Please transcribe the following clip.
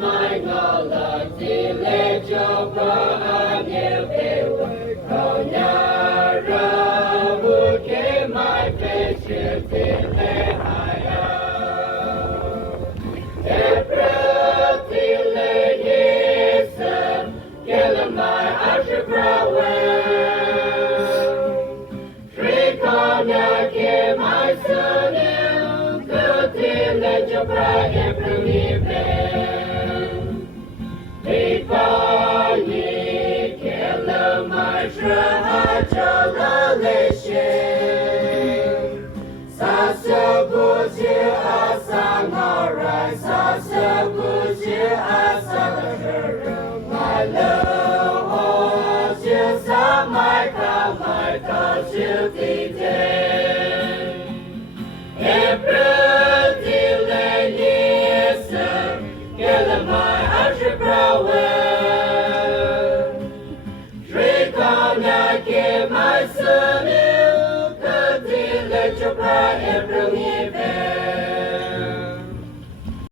mai ngờ là chỉ lệ cho ba anh yêu kêu cầu nhà ra vui kế mai về chuyện tiền lệ hai Ebrati le Yesu kela mai ashebrawe Frikonya ke mai sonu kutile jabra ebramibe Ripani kela mai shra jala leshe Sasabuji asangarai Sasabuji asangarai My love holds you samai kamai kashu tite Ebrati le Yesu kela mai ashebrawe Shrikanya ke mai sonu kutile jabra ebramibe